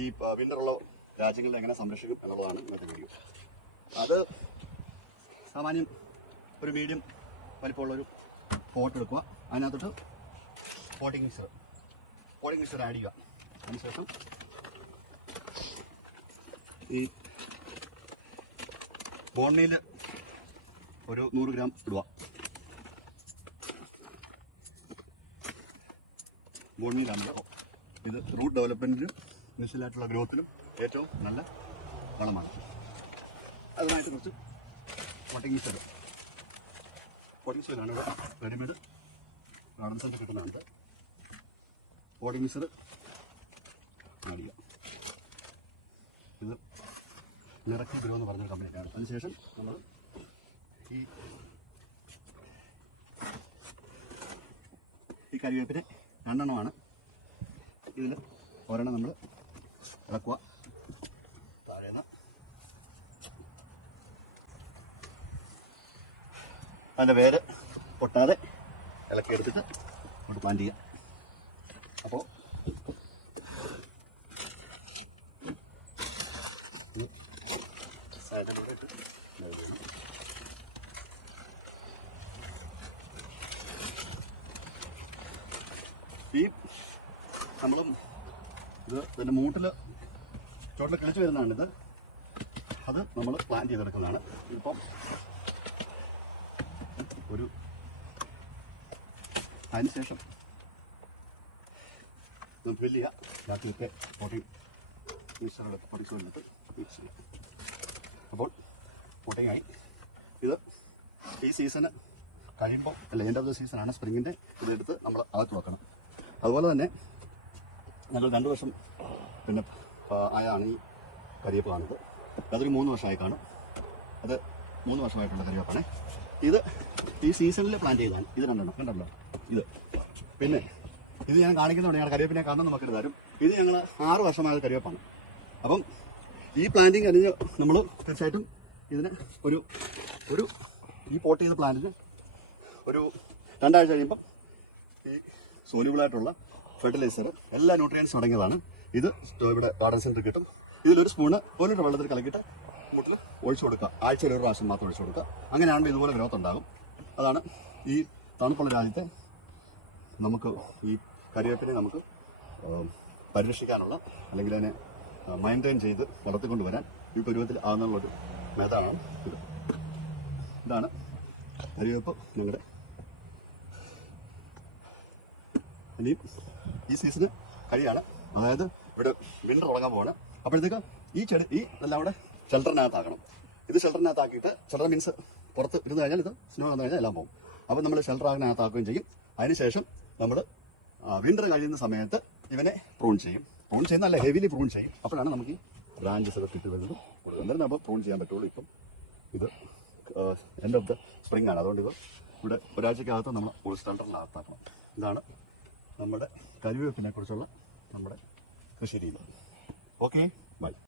ഈ വിന്ററുള്ള രാജ്യങ്ങളിൽ എങ്ങനെ സംരക്ഷിക്കും എന്നുള്ളതാണ് ഇന്നത്തെ വീഡിയോ. അത് സാമാന്യം ഒരു മീഡിയം വലിപ്പമുള്ളൊരു പോട്ട് എടുക്കുക. അതിനകത്തോട്ട് പോട്ടിംഗ് മിക്സർ ആഡ് ചെയ്യുക. അതിനുശേഷം ഈ ബോൺ മീൽ ഒരു 100 ഗ്രാം ഇടുക. ബോൺ മീലാണല്ലോ ഇത് റൂട്ട് ഡെവലപ്മെന്റിനും ഇനിഷ്യലായിട്ടുള്ള ഗ്രോത്തിനും ഏറ്റവും നല്ല വളമാണ്. അതിനായിട്ട് കുറച്ച് പോട്ടിംഗ് മിക്സറാണ് ഇവിടെ റെഡിമെയ്ഡ് ഗാർഡൻ സെൻറ്റർ കിട്ടുന്നതാണ്. പോട്ടിംഗ് മിക്സർ ആഡ് ചെയ്യുക. ഇത് നിറക്കി ഗ്രോ എന്ന് പറഞ്ഞൊരു കമ്പനിയാണ്. അതിനുശേഷം നമ്മൾ ഈ കരിവേപ്പിന് 2 എണ്ണമാണ്. ഇതിൽ ഒരെണ്ണം നമ്മൾ ഇളക്കുക. താഴേന്ന് അതിൻ്റെ വേര് പൊട്ടാതെ ഇളക്കിയെടുത്തിട്ട് അങ്ങോട്ട് പ്ലാന്റ് ചെയ്യുക. അപ്പോൾ സൈഡിലൂടെ ഇട്ട് ഈ നമ്മളും ഇത് ഇതിൻ്റെ മൂട്ടിൽ ചോട്ടിൽ കിളിച്ച് വരുന്നതാണിത്. അത് നമ്മൾ പ്ലാൻ ചെയ്തെടുക്കുന്നതാണ്. ഇപ്പം ഒരു അതിനുശേഷം നമുക്ക് വലിയ രാത്രിയൊക്കെ പോട്ടിംഗ് മിക്സറെടുത്ത് മിക്സ് ചെയ്യാം. അപ്പോൾ പോട്ടിങ്ങായി. ഇത് ഈ സീസണ് കഴിയുമ്പോൾ അല്ല എൻഡ് ഓഫ് ദ സീസണാണ് സ്പ്രിങ്ങിൻ്റെ. ഇതെടുത്ത് നമ്മൾ അകത്ത് വെക്കണം. അതുപോലെ തന്നെ ഞങ്ങൾ 2 വർഷം പിന്നെ ആയാണ് ഈ കരിവേപ്പ് കാണുന്നത്. അതൊരു 3 വർഷമായി കാണും. അത് 3 വർഷമായിട്ടുള്ള കരിവേപ്പാണ്. ഇത് ഈ സീസണിൽ പ്ലാന്റ് ചെയ്താണ്. ഇത് 2 എണ്ണം കണ്ടല്ലോ. ഇത് പിന്നെ ഇത് ഞാൻ കാണിക്കുന്നതുകൊണ്ട് ഞങ്ങൾ കരിവേപ്പിനെ കാണുന്ന നമുക്ക് തരും. ഇത് ഞങ്ങൾ 6 വർഷമായ കരിവേപ്പാണ്. അപ്പം ഈ പ്ലാന്റിങ് കഴിഞ്ഞ് നമ്മൾ തീർച്ചയായിട്ടും ഇതിന് ഒരു ഈ പോട്ട് ചെയ്ത പ്ലാന്റിന് ഒരു 2 ആഴ്ച കഴിയുമ്പം ഈ സോല്യൂബിളായിട്ടുള്ള ഫെർട്ടിലൈസർ എല്ലാ ന്യൂട്രിയൻസും അടങ്ങിയതാണ്. ഇത് ഇവിടെ ഗാർഡൻ സെൻറ്ററിൽ കിട്ടും. ഇതിലൊരു സ്പൂണ് 1 ലിറ്റർ വെള്ളത്തിൽ കലക്കിയിട്ട് മുട്ടിൽ ഒഴിച്ചു കൊടുക്കുക. ആഴ്ചയിൽ 1 പ്രാവശ്യം മാത്രം ഒഴിച്ചു കൊടുക്കുക. അങ്ങനെയാണെങ്കിൽ ഇതുപോലെ ഗ്രോത്ത് ഉണ്ടാകും. അതാണ് ഈ തണുപ്പുള്ള രാജ്യത്തെ നമുക്ക് ഈ കരിവേപ്പിനെ നമുക്ക് പരിരക്ഷിക്കാനുള്ള അല്ലെങ്കിൽ അതിനെ മെയിൻറ്റെയിൻ ചെയ്ത് വളർത്തിക്കൊണ്ട് വരാൻ ഈ പരുവത്തിൽ ആകുന്നുള്ളൊരു മെത്തേഡാണ് ഇത്. ഇതാണ് കരിവേപ്പ് ഞങ്ങളുടെ. ഇനിയും ഈ സീസണ് കഴിയാണ്. അതായത് ഇവിടെ വിന്റർ തുടങ്ങാൻ പോവാണ്. അപ്പോഴത്തേക്ക് ഈ എല്ലാം കൂടെ ഷെൽട്ടറിനകത്താക്കണം. ഇത് ഷെൽട്ടറിനകത്താക്കിയിട്ട് ഷെൽട്ടർ മീൻസ് പുറത്ത് ഇരുന്ന് കഴിഞ്ഞാൽ ഇത് സ്നോ വന്നു കഴിഞ്ഞാൽ എല്ലാം പോകും. അപ്പോൾ നമ്മൾ ഷെൽട്ടറിനകത്താക്കുകയും ചെയ്യും. അതിനുശേഷം നമ്മൾ വിന്റർ കഴിയുന്ന സമയത്ത് ഇവനെ പ്രൂൺ ചെയ്യും. പ്രൂൺ ചെയ്യുന്നതല്ല, ഹെവിലി പ്രൂൺ ചെയ്യും. അപ്പോഴാണ് നമുക്ക് ഈ ബ്രാഞ്ചസ് ഒക്കെ കിട്ടി വരുന്നതും കൊടുക്കുന്നത്. അപ്പോൾ പ്രൂൺ ചെയ്യാൻ പറ്റുള്ളൂ. ഇപ്പം ഇത് എൻഡ് ഓഫ് ദ സ്പ്രിംഗ് ആണ്. അതുകൊണ്ട് ഇത് ഇവിടെ ഒരാഴ്ചക്കകത്ത് നമ്മൾ ഷെൽട്ടറിനകത്താക്കണം. ഇതാണ് നമ്മുടെ കരിവേപ്പിനെ കുറിച്ചുള്ള നമ്മുടെ കൃഷി രീതി. Okay, by.